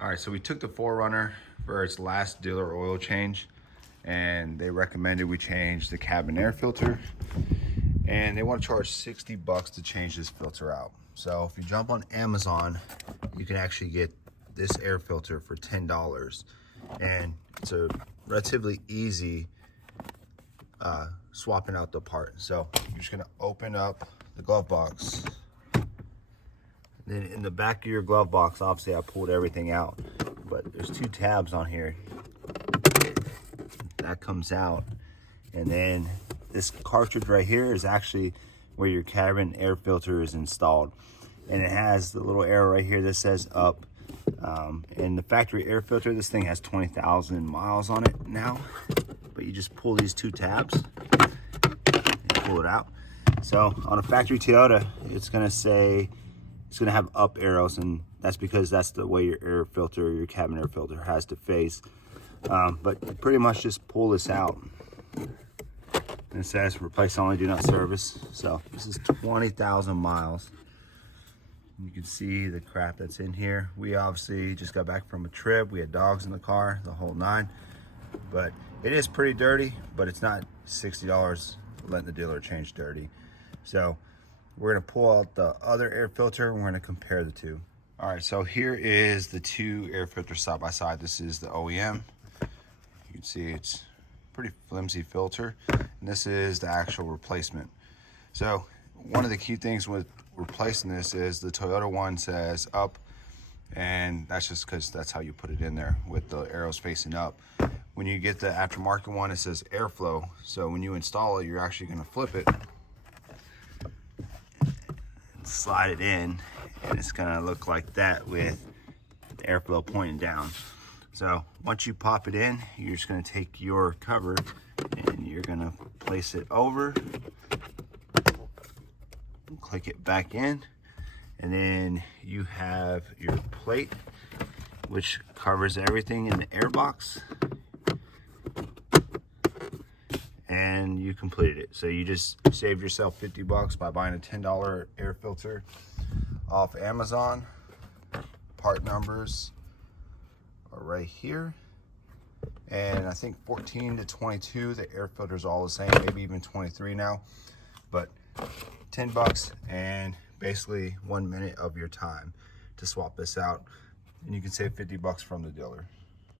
All right, so we took the 4Runner for its last dealer oil change, and they recommended we change the cabin air filter, and they want to charge 60 bucks to change this filter out. So if you jump on Amazon, you can actually get this air filter for $10, and it's a relatively easy swapping out the part. So you're just gonna open up the glove box. Then in the back of your glove box, obviously I pulled everything out, but there's two tabs on here. That comes out. And then this cartridge right here is actually where your cabin air filter is installed. And it has the little arrow right here that says up. And the factory air filter, this thing has 20,000 miles on it now. But you just pull these two tabs and pull it out. So on a factory Toyota, it's gonna say, it's gonna have up arrows, and that's because that's the way your air filter, your cabin air filter has to face. But you pretty much just pull this out. And it says replace only, do not service. So this is 20,000 miles. You can see the crap that's in here. We obviously just got back from a trip. We had dogs in the car, the whole nine. But it is pretty dirty, but it's not $60 letting the dealer change dirty. So we're gonna pull out the other air filter and we're gonna compare the two. All right, so here is the two air filters side by side. This is the OEM. You can see it's pretty flimsy filter. And this is the actual replacement. So one of the key things with replacing this is the Toyota one says up, and that's just because that's how you put it in there with the arrows facing up. When you get the aftermarket one, it says airflow. So when you install it, you're actually gonna flip it, slide it in, and it's gonna look like that with the airflow pointing down. So once you pop it in, you're just gonna take your cover and you're gonna place it over, click it back in, and then you have your plate, which covers everything in the air box, and you completed it. So you just saved yourself 50 bucks by buying a $10 air filter off Amazon. Part numbers are right here. And I think 14 to 22, the air filter is all the same, maybe even 23 now. But 10 bucks and basically 1 minute of your time to swap this out. And you can save 50 bucks from the dealer.